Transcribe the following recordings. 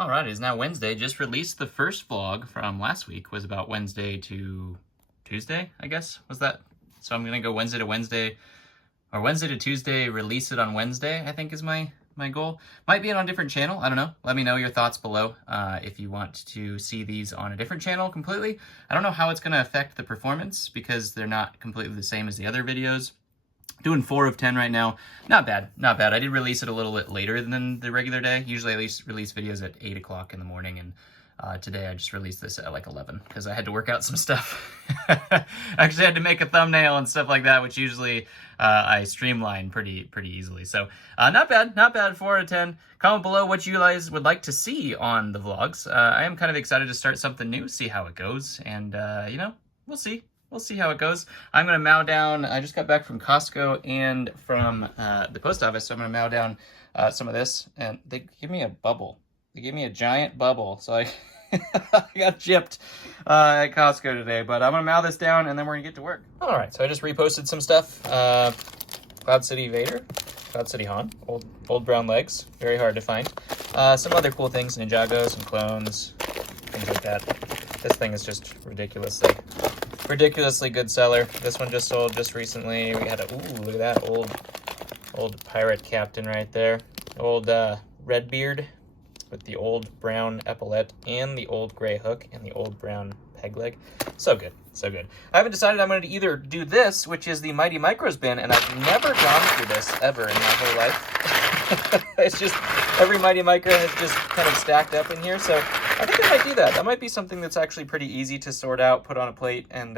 All right, it is now Wednesday. Just released the first vlog from last week. Was about Wednesday to Tuesday, I guess, was that? So I'm gonna go Wednesday to Wednesday, or Wednesday to Tuesday, release it on Wednesday, I think is my goal. Might be on a different channel, I don't know. Let me know your thoughts below if you want to see these on a different channel completely. I don't know how it's gonna affect the performance because they're not completely the same as the other videos. Doing 4 of 10 right now. Not bad, not bad. I did release it a little bit later than the regular day. Usually I release videos at 8 o'clock in the morning, and today I just released this at like 11 because I had to work out some stuff. I actually had to make a thumbnail and stuff like that, which usually I streamline pretty easily. So not bad, 4 out of 10. Comment below what you guys would like to see on the vlogs. I am kind of excited to start something new, see how it goes, and you know, we'll see. We'll see how it goes. I'm going to mow down, I just got back from Costco and from the post office, so I'm going to mow down some of this, and they give me a bubble. They gave me a giant bubble, so I got gypped at Costco today, but I'm going to mow this down, and then we're going to get to work. All right, so I just reposted some stuff. Cloud City Vader, Cloud City Han, old brown legs, very hard to find. Some other cool things, Ninjago, some clones, things like that. This thing is just ridiculously good seller. This one just sold just recently. We had a, ooh, look at that old pirate captain right there. Old Redbeard with the old brown epaulette and the old gray hook and the old brown peg leg. So good, so good. I haven't decided I'm going to either do this, which is the Mighty Micros bin, and I've never gone through this ever in my whole life. It's just, every Mighty Micro has just kind of stacked up in here, so I think I might do that. That might be something that's actually pretty easy to sort out, put on a plate, and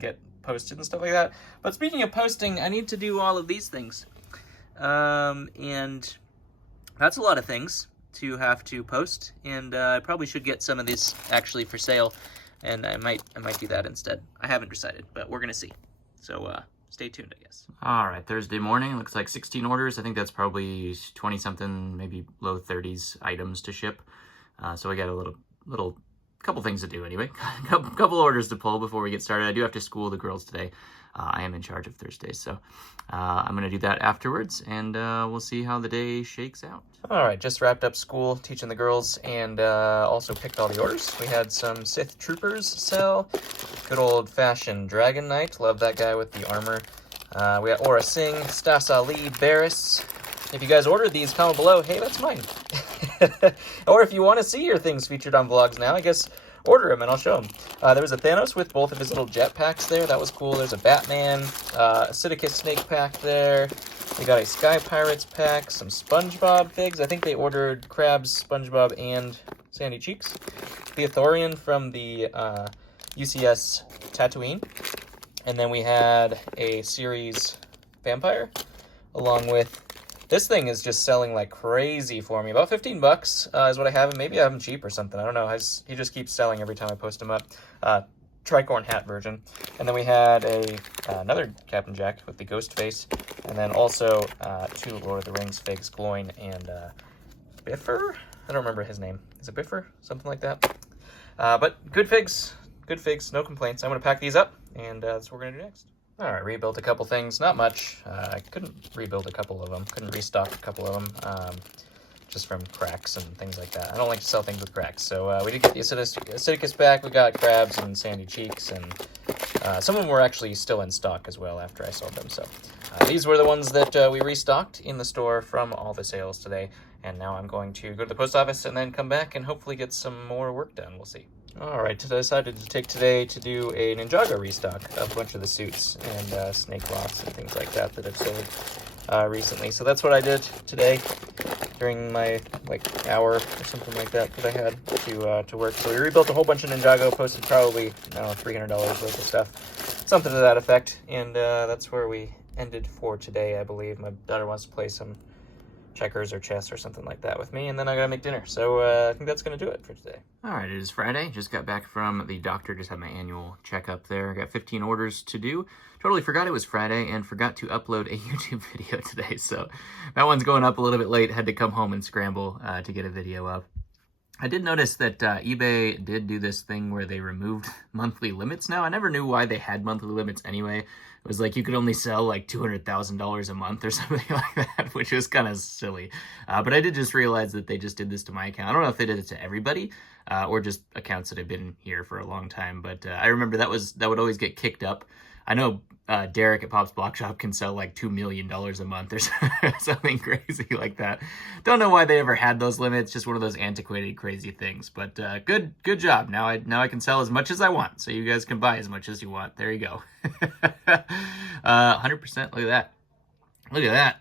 get posted and stuff like that. But speaking of posting, I need to do all of these things. And that's a lot of things to have to post, and I probably should get some of these actually for sale, and I might do that instead. I haven't decided, but we're gonna see. So stay tuned, I guess. All right, Thursday morning, looks like 16 orders. I think that's probably 20 something, maybe low 30s items to ship. So I got a little couple things to do anyway. couple orders to pull before we get started. I do have to school the girls today. I am in charge of Thursdays, so I'm going to do that afterwards, and we'll see how the day shakes out. All right, just wrapped up school, teaching the girls, and also picked all the orders. We had some Sith Troopers sell. Good old-fashioned Dragon Knight. Love that guy with the armor. We got Aura Singh, Stas Ali, Barris. If you guys ordered these, comment below. Hey, that's mine. Or if you want to see your things featured on vlogs now, I guess order them and I'll show them. There was a Thanos with both of his little jetpacks there. That was cool. There's a Batman, a Sidicus snake pack there. We got a Sky Pirates pack, some SpongeBob figs. I think they ordered Krabs, SpongeBob, and Sandy Cheeks. The Athorian from the UCS Tatooine. And then we had a series Vampire, along with, this thing is just selling like crazy for me. About 15 bucks is what I have, and maybe I have them cheap or something. I don't know. He just keeps selling every time I post him up. Tricorn hat version. And then we had another Captain Jack with the ghost face. And then also 2 Lord of the Rings figs, Gloin and Biffer? I don't remember his name. Is it Biffer? Something like that. But good figs. Good figs. No complaints. I'm going to pack these up, and that's what we're going to do next. All right, rebuilt a couple things. Not much. I couldn't rebuild a couple of them. Couldn't restock a couple of them. Just from cracks and things like that. I don't like to sell things with cracks. So we did get the Acidicus back. We got Krabs and Sandy Cheeks, and some of them were actually still in stock as well after I sold them. So these were the ones that we restocked in the store from all the sales today. And now I'm going to go to the post office and then come back and hopefully get some more work done. We'll see. All right, so I decided to take today to do a Ninjago restock of a bunch of the suits and snake lots and things like that I've sold recently. So that's what I did today during my hour or something like that I had to work. So we rebuilt a whole bunch of Ninjago, posted probably, I don't know, $300 worth of stuff, something to that effect. And that's where we ended for today, I believe. My daughter wants to play some checkers or chess or something like that with me, and then I gotta make dinner. So I think that's gonna do it for today. All right, it is Friday. Just got back from the doctor. Just had my annual checkup there. I got 15 orders to do. Totally forgot it was Friday and forgot to upload a YouTube video today. So that one's going up a little bit late. Had to come home and scramble to get a video up. I did notice that eBay did do this thing where they removed monthly limits now. I never knew why they had monthly limits anyway. It was like you could only sell like $200,000 a month or something like that, which was kind of silly. But I did just realize that they just did this to my account. I don't know if they did it to everybody or just accounts that have been here for a long time. But I remember that would always get kicked up. I know Derek at Pop's Block Shop can sell like $2 million a month or something crazy like that. Don't know why they ever had those limits. Just one of those antiquated, crazy things. But good job. Now I can sell as much as I want, so you guys can buy as much as you want. There you go. 100%. Look at that. Look at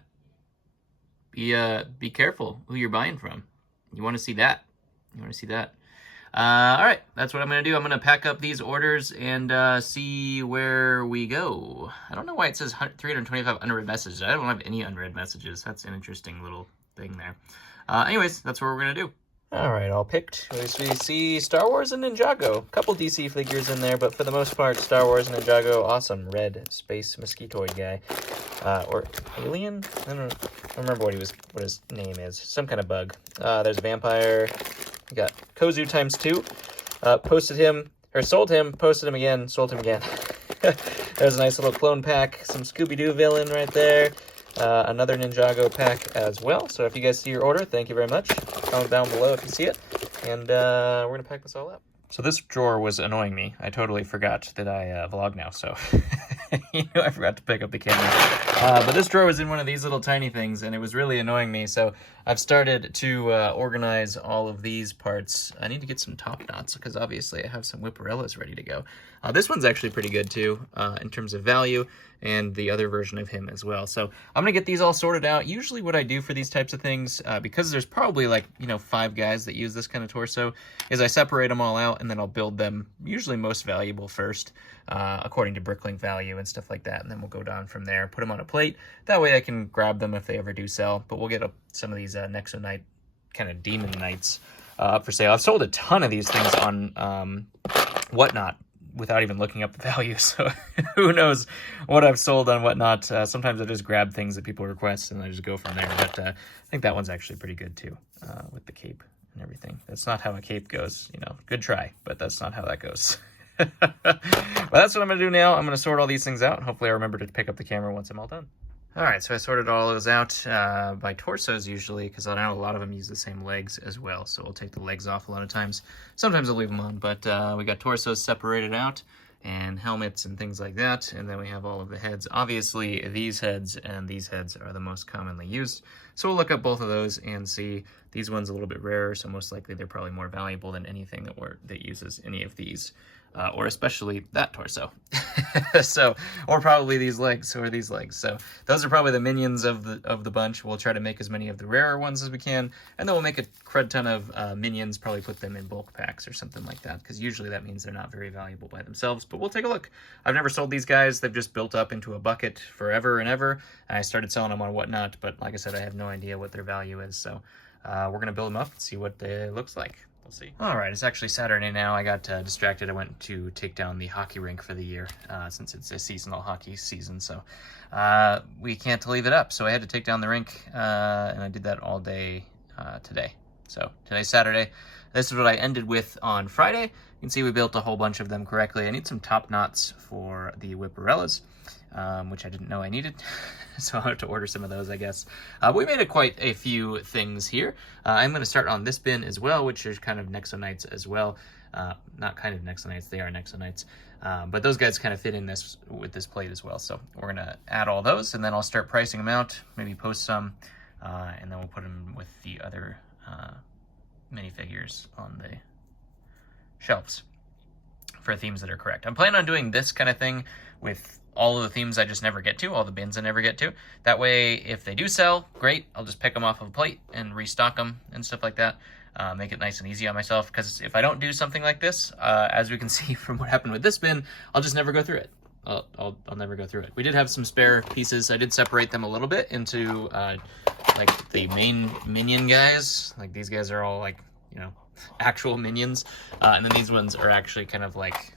that. Be careful who you're buying from. You want to see that. You want to see that. All right, that's what I'm going to do. I'm going to pack up these orders and see where we go. I don't know why it says 325 unread messages. I don't have any unread messages. That's an interesting little thing there. Anyways, that's what we're going to do. All right, all picked. We see Star Wars and Ninjago. A couple DC figures in there, but for the most part, Star Wars and Ninjago. Awesome red space mosquitoid guy. Or alien? I don't remember what his name is. Some kind of bug. There's a vampire. We got Kozu ×2. Posted him, or sold him, posted him again, sold him again. There's a nice little clone pack. Some Scooby-Doo villain right there. Another Ninjago pack as well. So if you guys see your order, thank you very much. Comment down below if you see it. And we're going to pack this all up. So this drawer was annoying me. I totally forgot that I vlog now, so I forgot to pick up the camera. But this drawer was in one of these little tiny things, and it was really annoying me, so I've started to organize all of these parts. I need to get some top knots, because obviously I have some Whipparellas ready to go. This one's actually pretty good, too, in terms of value, and the other version of him as well. So I'm going to get these all sorted out. Usually what I do for these types of things, because there's probably like, 5 guys that use this kind of torso, is I separate them all out, and then I'll build them, usually most valuable first, according to Bricklink value and stuff like that, and then we'll go down from there, put them on a plate. That way I can grab them if they ever do sell, but we'll get some of these Nexo-Knight kind of Demon Knights up for sale. I've sold a ton of these things on Whatnot without even looking up the value, so who knows what I've sold on Whatnot. Sometimes I just grab things that people request and I just go from there, but I think that one's actually pretty good too, with the cape and everything. That's not how a cape goes, good try, but that's not how that goes. Well, that's what I'm going to do now. I'm going to sort all these things out, and hopefully I remember to pick up the camera once I'm all done. All right, so I sorted all those out by torsos usually, because I know a lot of them use the same legs as well, so I'll take the legs off a lot of times. Sometimes I'll leave them on, but we got torsos separated out, and helmets and things like that, and then we have all of the heads. Obviously, these heads and these heads are the most commonly used, so we'll look up both of those and see. These ones a little bit rarer, so most likely they're probably more valuable than anything that uses any of these. Or especially that torso. Or probably these legs or these legs. So those are probably the minions of the bunch. We'll try to make as many of the rarer ones as we can, and then we'll make a crud ton of minions, probably put them in bulk packs or something like that, because usually that means they're not very valuable by themselves, but we'll take a look. I've never sold these guys. They've just built up into a bucket forever and ever. I started selling them on Whatnot, but like I said, I have no idea what their value is, so we're going to build them up and see what it looks like. We'll see. All right, it's actually Saturday now. I got distracted. I went to take down the hockey rink for the year, since it's a seasonal hockey season, so we can't leave it up. So I had to take down the rink, and I did that all day today. So today's Saturday. This is what I ended with on Friday. You can see we built a whole bunch of them correctly. I need some top knots for the Whipparellas, which I didn't know I needed. So I'll have to order some of those, I guess. We made quite a few things here. I'm going to start on this bin as well, which is kind of Nexo-Knights as well. Not kind of Nexo-Knights, they are Nexo-Knights. But those guys kind of fit in with this plate as well. So we're going to add all those, and then I'll start pricing them out, maybe post some, and then we'll put them with the other minifigures on the shelves for themes that are correct. I'm planning on doing this kind of thing with all of the themes I just never get to, all the bins I never get to. That way, if they do sell, great, I'll just pick them off of a plate and restock them and stuff like that. Make it nice and easy on myself, because if I don't do something like this, as we can see from what happened with this bin, I'll just never go through it. I'll never go through it. We did have some spare pieces. I did separate them a little bit into like the main minion guys. Like these guys are all like, actual minions. And then these ones are actually kind of like,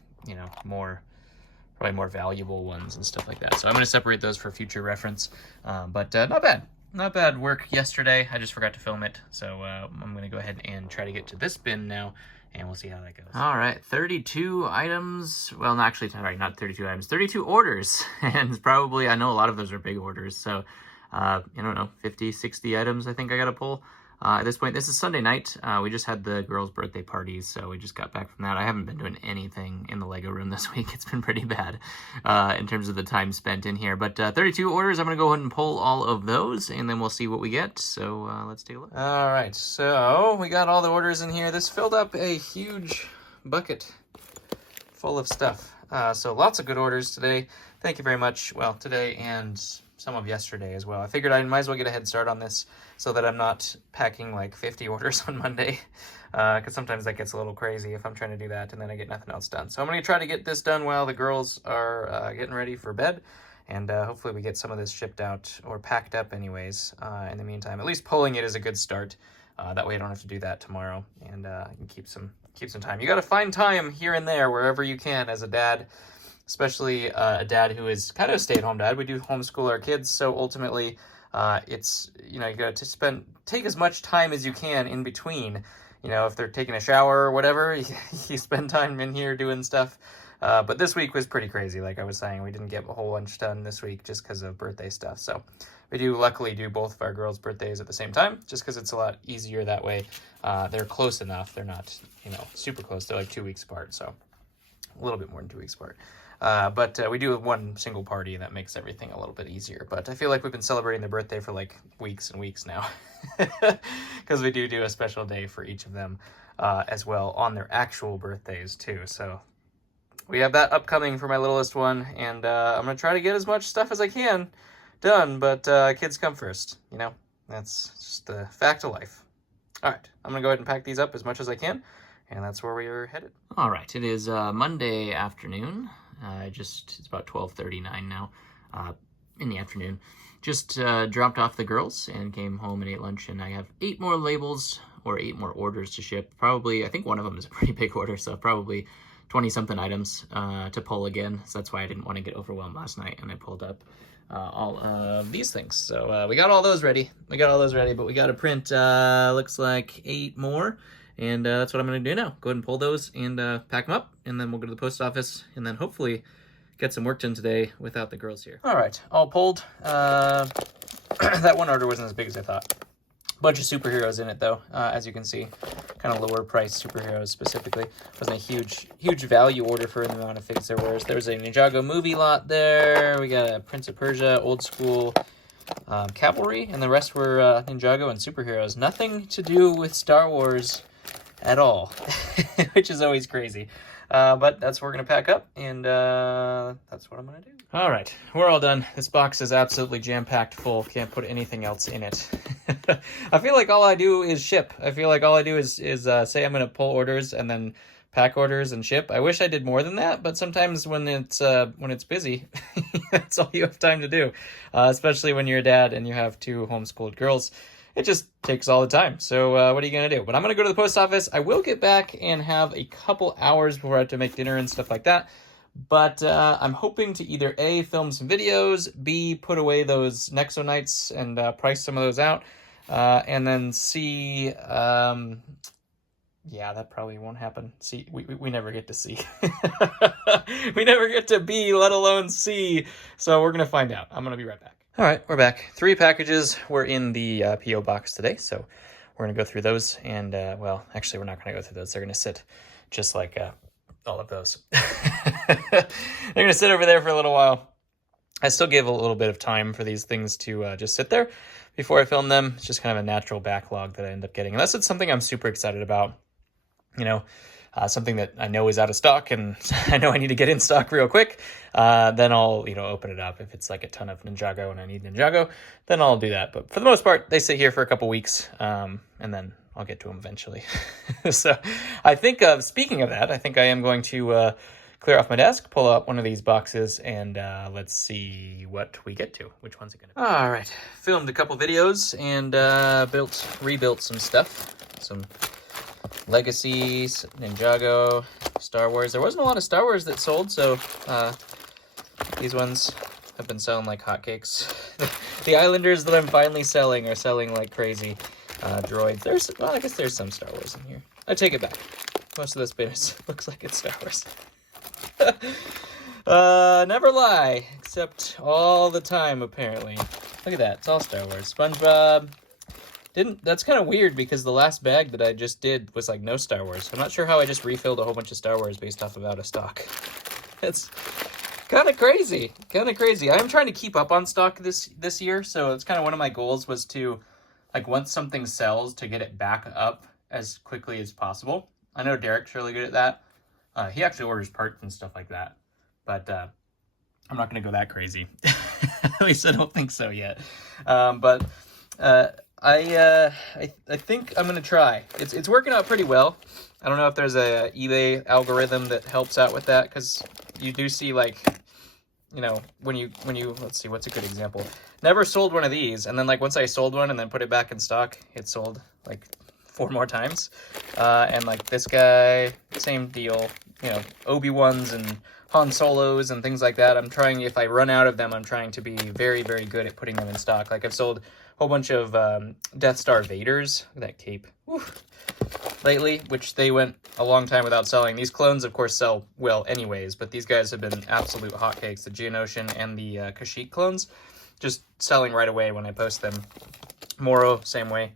probably more valuable ones and stuff like that. So I'm going to separate those for future reference. But not bad. not bad work yesterday. I just forgot to film it, so I'm going to go ahead and try to get to this bin now, and we'll see how that goes. All right, 32 items. Well, not actually, sorry, not 32 items, 32 orders. And probably, I know a lot of those are big orders, so I don't know, 50, 60 items I think I got to pull. At this point, this is Sunday night. We just had the girls' birthday parties, so we just got back from that. I haven't been doing anything in the Lego room this week. It's been pretty bad in terms of the time spent in here. But 32 orders, I'm going to go ahead and pull all of those, and then we'll see what we get. So let's take a look. All right, so we got all the orders in here. This filled up a huge bucket full of stuff. So lots of good orders today. Thank you very much. Well, today and some of yesterday as well. I figured I might as well get a head start on this so that I'm not packing like 50 orders on Monday, because sometimes that gets a little crazy if I'm trying to do that and then I get nothing else done. So I'm going to try to get this done while the girls are getting ready for bed, and hopefully we get some of this shipped out or packed up anyways in the meantime. At least pulling it is a good start. That way I don't have to do that tomorrow, and I can keep some time. You got to find time here and there wherever you can as a dad, especially a dad who is kind of a stay-at-home dad. We do homeschool our kids, so ultimately it's, you got to take as much time as you can in between. If they're taking a shower or whatever, you spend time in here doing stuff. But this week was pretty crazy, like I was saying. We didn't get a whole bunch done this week just because of birthday stuff. So we do luckily do both of our girls' birthdays at the same time, just because it's a lot easier that way. They're close enough. They're not, super close. They're like 2 weeks apart, so a little bit more than 2 weeks apart. But we do have one single party, and that makes everything a little bit easier. But I feel like we've been celebrating their birthday for like weeks and weeks now, because we do a special day for each of them as well on their actual birthdays too. So we have that upcoming for my littlest one, and I'm going to try to get as much stuff as I can done, but kids come first, That's just the fact of life. All right, I'm going to go ahead and pack these up as much as I can, and that's where we are headed. All right, it is Monday afternoon. It's about 12:39 now in the afternoon. Just dropped off the girls and came home and ate lunch, and I have 8 more labels or 8 more orders to ship. Probably, I think one of them is a pretty big order, so probably 20-something items to pull again. So that's why I didn't want to get overwhelmed last night, and I pulled up all of these things. So we got all those ready. But we got to print, looks like 8 more. And that's what I'm going to do now. Go ahead and pull those and pack them up, and then we'll go to the post office, and then hopefully get some work done today without the girls here. All right, all pulled. That one order wasn't as big as I thought. Bunch of superheroes in it, though, as you can see. Kind of lower price superheroes specifically. Wasn't a huge value order for the amount of figs there was. There was a Ninjago movie lot there. We got a Prince of Persia, old school cavalry, and the rest were Ninjago and superheroes. Nothing to do with Star Wars at all, which is always crazy. But that's what we're going to pack up, and that's what I'm going to do. All right, we're all done. This box is absolutely jam-packed full. Can't put anything else in it. I feel like all I do is ship. I feel like all I do is say I'm going to pull orders and then pack orders and ship. I wish I did more than that, but sometimes when it's busy, that's all you have time to do, especially when you're a dad and you have 2 homeschooled girls. It just takes all the time. So what are you going to do? But I'm going to go to the post office. I will get back and have a couple hours before I have to make dinner and stuff like that. But I'm hoping to either A, film some videos, B, put away those Nexo nights and price some of those out, and then C, yeah, that probably won't happen. C, we never get to C. We never get to B, let alone C. So we're going to find out. I'm going to be right back. All right, we're back. 3 packages were in the P.O. box today, so we're going to go through those. And, well, actually, we're not going to go through those. They're going to sit just like all of those. They're going to sit over there for a little while. I still give a little bit of time for these things to just sit there before I film them. It's just kind of a natural backlog that I end up getting. Unless it's something I'm super excited about, something that I know is out of stock and I know I need to get in stock real quick, then I'll, open it up. If it's like a ton of Ninjago and I need Ninjago, then I'll do that. But for the most part, they sit here for a couple weeks, and then I'll get to them eventually. So I think, speaking of that, I think I am going to clear off my desk, pull out one of these boxes, and let's see what we get to. Which one's it going to be? All right. Filmed a couple videos and rebuilt some stuff. Some Legacies, Ninjago, Star Wars. There wasn't a lot of Star Wars that sold, so these ones have been selling like hotcakes. The Islanders that I'm finally selling are selling like crazy. Droids. Well, I guess there's some Star Wars in here. I take it back. Most of this bit looks like it's Star Wars. Never lie, except all the time, apparently. Look at that, it's all Star Wars. SpongeBob. That's kind of weird because the last bag that I just did was like no Star Wars. I'm not sure how I just refilled a whole bunch of Star Wars based off of out of stock. It's kind of crazy, I'm trying to keep up on stock this year, so it's kind of one of my goals was to, like, once something sells, to get it back up as quickly as possible. I know Derek's really good at that. He actually orders parts and stuff like that, but I'm not going to go that crazy. At least I don't think so yet. But I think I'm going to try. It's working out pretty well. I don't know if there's a eBay algorithm that helps out with that, because you do see, like, you know, when you let's see, what's a good example? Never sold one of these, and then, like, once I sold one and then put it back in stock, it sold like 4 more times. And like this guy, same deal, you know, Obi-Wans and Han Solos and things like that. I'm trying, if I run out of them, I'm trying to be very, very good at putting them in stock. Like, I've sold a whole bunch of Death Star Vaders, look at that cape, lately, which they went a long time without selling. These clones, of course, sell well anyways, but these guys have been absolute hotcakes. The Geonosian and the Kashyyyk clones, just selling right away when I post them. Moro, same way.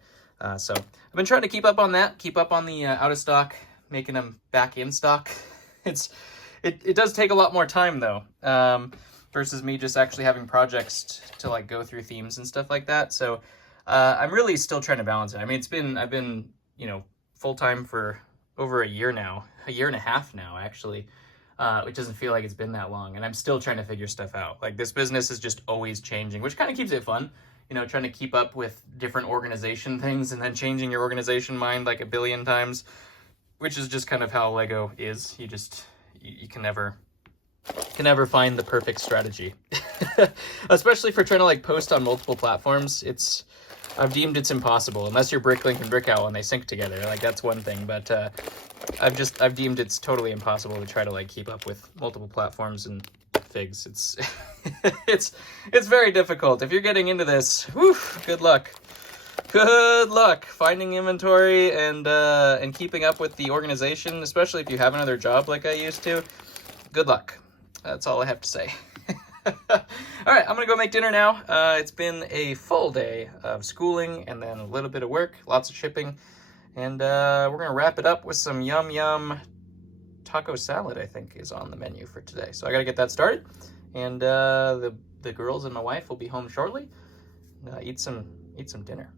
So I've been trying to keep up on that, keep up on the out of stock, making them back in stock. It does take a lot more time, though, versus me just actually having projects to, like, go through themes and stuff like that. So I'm really still trying to balance it. I mean, I've been, you know, full-time for over a year now, a year and a half now, actually, which doesn't feel like it's been that long, and I'm still trying to figure stuff out. Like, this business is just always changing, which kind of keeps it fun, you know, trying to keep up with different organization things and then changing your organization mind like a billion times, which is just kind of how LEGO is. You can never find the perfect strategy. Especially for trying to, like, post on multiple platforms. I've deemed it's impossible unless you're Bricklink and Brickowl and they sync together. Like, that's one thing, but I've deemed it's totally impossible to try to, like, keep up with multiple platforms and figs. It's very difficult. If you're getting into this, whew, good luck. Good luck finding inventory and keeping up with the organization, especially if you have another job like I used to. Good luck. That's all I have to say. All right, I'm gonna go make dinner now. It's been a full day of schooling and then a little bit of work, lots of shipping, and we're gonna wrap it up with some yum taco salad, I think, is on the menu for today. So I gotta get that started, and the girls and my wife will be home shortly. Eat some dinner.